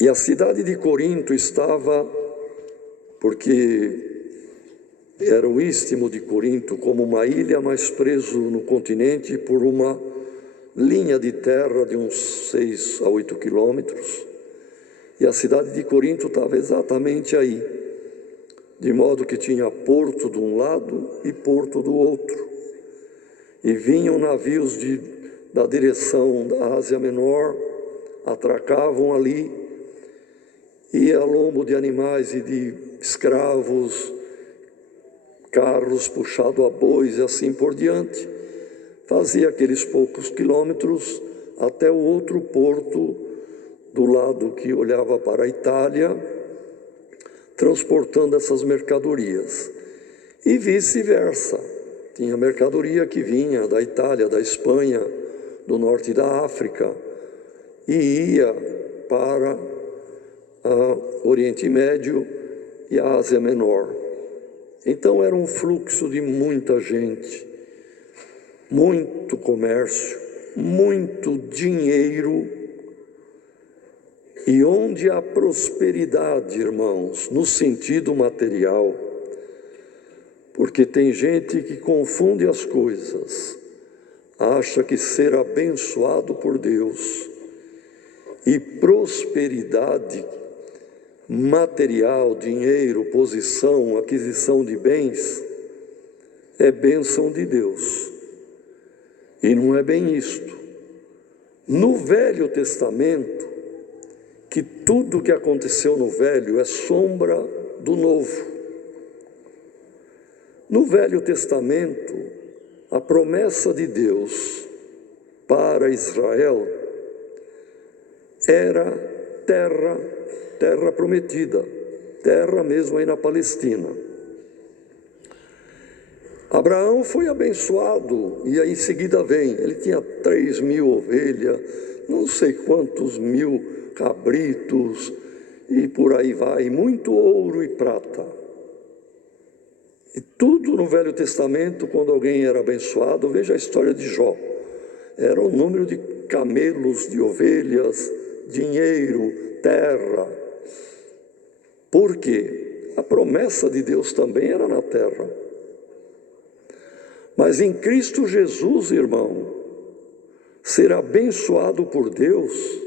E a cidade de Corinto estava, porque era o istmo de Corinto, como uma ilha, mas preso no continente por uma linha de terra de uns 6 a 8 quilômetros. E a cidade de Corinto estava exatamente aí, de modo que tinha porto de um lado e porto do outro. E vinham navios da direção da Ásia Menor, atracavam ali, e a lombo de animais e de escravos, carros puxados a bois e assim por diante, fazia aqueles poucos quilômetros até o outro porto do lado que olhava para a Itália, transportando essas mercadorias. E vice-versa, tinha mercadoria que vinha da Itália, da Espanha, do norte da África, e ia para o Oriente Médio e a Ásia Menor. Então era um fluxo de muita gente, muito comércio, muito dinheiro. E onde há prosperidade, irmãos, no sentido material, porque tem gente que confunde as coisas, acha que ser abençoado por Deus e prosperidade material, dinheiro, posição, aquisição de bens, é bênção de Deus. E não é bem isto. No Velho Testamento, que tudo que aconteceu no Velho é sombra do Novo. No Velho Testamento, a promessa de Deus para Israel era terra prometida, terra mesmo aí na Palestina. Abraão foi abençoado, e aí em seguida vem, ele tinha 3.000 ovelhas, não sei quantos mil cabritos, e por aí vai, muito ouro e prata. E tudo no Velho Testamento, quando alguém era abençoado, veja a história de Jó. Era um número de camelos, de ovelhas, dinheiro, terra. Por quê? A promessa de Deus também era na terra. Mas em Cristo Jesus, irmão, ser abençoado por Deus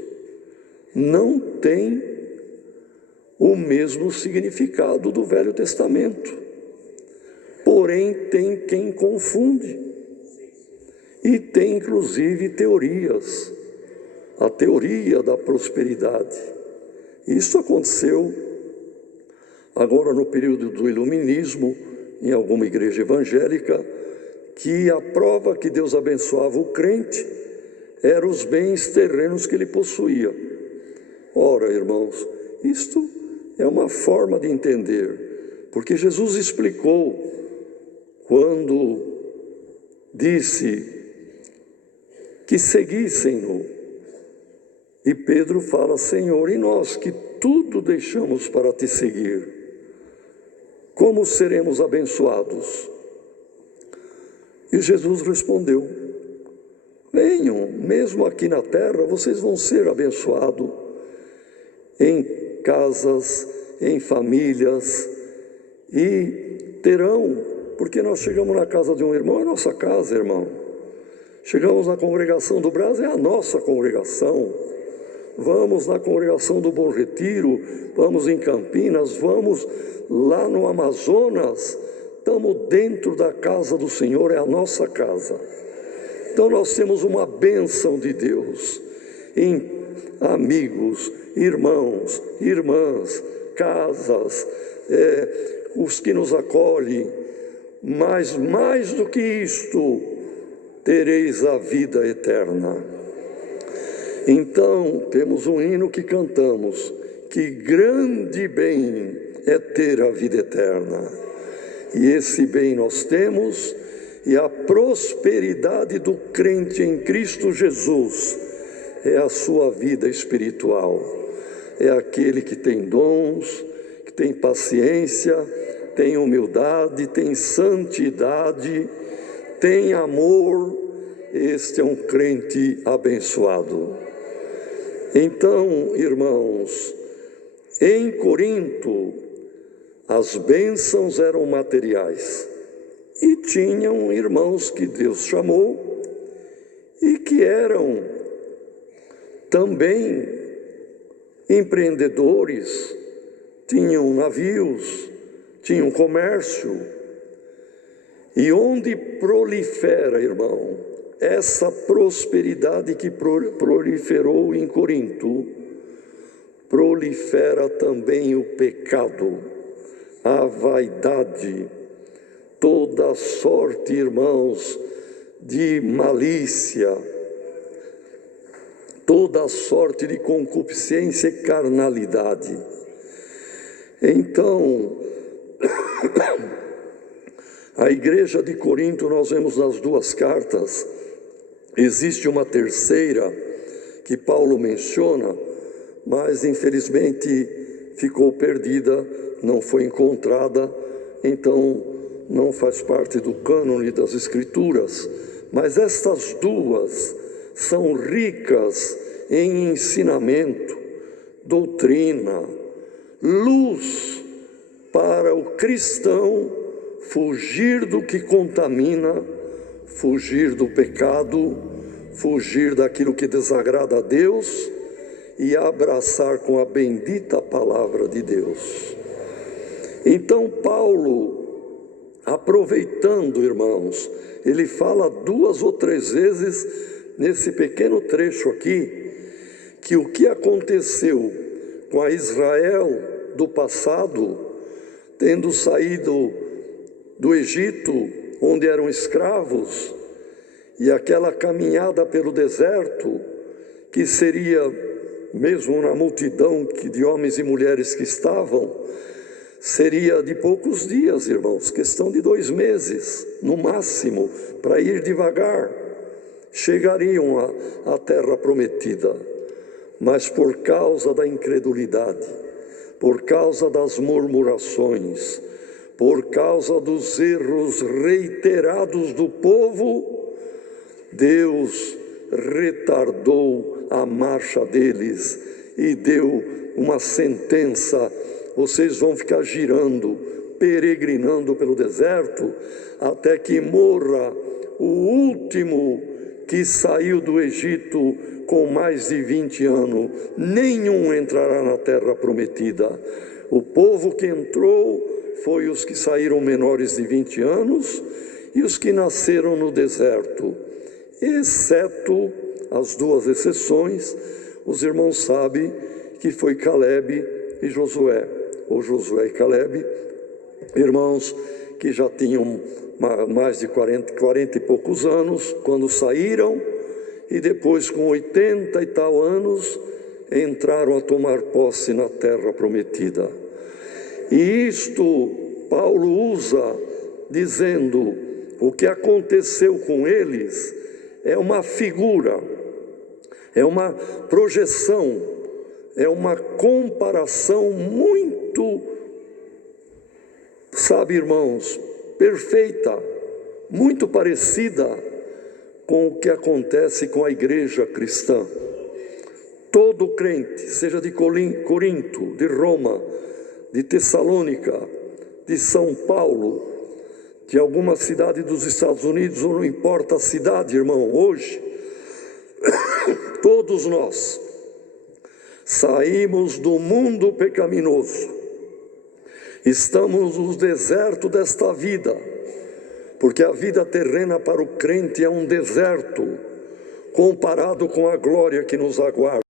não tem o mesmo significado do Velho Testamento. Porém, tem quem confunde. E tem, inclusive, teorias. A teoria da prosperidade. Isso aconteceu agora no período do Iluminismo, em alguma igreja evangélica, que a prova que Deus abençoava o crente eram os bens terrenos que ele possuía. Ora, irmãos, isto é uma forma de entender, porque Jesus explicou quando disse que seguissem-no. E Pedro fala: Senhor, e nós que tudo deixamos para te seguir, como seremos abençoados? E Jesus respondeu: venham, mesmo aqui na terra, vocês vão ser abençoados em casas, em famílias, e terão, porque nós chegamos na casa de um irmão, é a nossa casa, irmão. Chegamos na congregação do Brás, é a nossa congregação. Vamos na congregação do Bom Retiro, vamos em Campinas, vamos lá no Amazonas, estamos dentro da casa do Senhor, é a nossa casa. Então nós temos uma bênção de Deus em amigos, irmãos, irmãs, casas, os que nos acolhem, mas mais do que isto, tereis a vida eterna. Então, temos um hino que cantamos, que grande bem é ter a vida eterna. E esse bem nós temos, e a prosperidade do crente em Cristo Jesus é a sua vida espiritual. É aquele que tem dons, que tem paciência, tem humildade, tem santidade, tem amor. Este é um crente abençoado. Então, irmãos, Em Corinto, as bênçãos eram materiais, e tinham irmãos que Deus chamou e que eram também empreendedores, tinham navios, tinham comércio. E onde prolifera, irmão, essa prosperidade que proliferou em Corinto, prolifera também o pecado, a vaidade, toda sorte, irmãos, de malícia, toda sorte de concupiscência e carnalidade. Então, a igreja de Corinto, nós vemos nas duas cartas, existe uma terceira que Paulo menciona, mas infelizmente ficou perdida, não foi encontrada, então não faz parte do cânone das Escrituras. Mas estas duas são ricas em ensinamento, doutrina, luz para o cristão fugir do que contamina, fugir do pecado, fugir daquilo que desagrada a Deus e abraçar com a bendita palavra de Deus. Então Paulo, aproveitando, irmãos, ele fala 2 ou 3 vezes nesse pequeno trecho aqui, que o que aconteceu com a Israel do passado, tendo saído do Egito, onde eram escravos, e aquela caminhada pelo deserto, que seria, mesmo na multidão de homens e mulheres que estavam, seria de poucos dias, irmãos, questão de 2 meses, no máximo, para ir devagar, chegariam à terra prometida. Mas por causa da incredulidade, por causa das murmurações, por causa dos erros reiterados do povo, Deus retardou a marcha deles e deu uma sentença: vocês vão ficar girando, peregrinando pelo deserto, até que morra o último que saiu do Egito com mais de 20 anos. Nenhum entrará na terra prometida. O povo que entrou foi os que saíram menores de 20 anos e os que nasceram no deserto, exceto as 2 exceções. Os irmãos sabem que foi Caleb e Josué, ou Josué e Caleb, irmãos que já tinham mais de 40 e poucos anos quando saíram, e depois com 80 e tal anos entraram a tomar posse na terra prometida. E isto Paulo usa dizendo: o que aconteceu com eles é uma figura, é uma projeção, é uma comparação muito, sabe, irmãos, perfeita, muito parecida com o que acontece com a igreja cristã. Todo crente, seja de Corinto, de Roma, de Tessalônica, de São Paulo, de alguma cidade dos Estados Unidos, ou não importa a cidade, irmão, hoje, todos nós saímos do mundo pecaminoso, estamos no deserto desta vida, porque a vida terrena para o crente é um deserto, comparado com a glória que nos aguarda.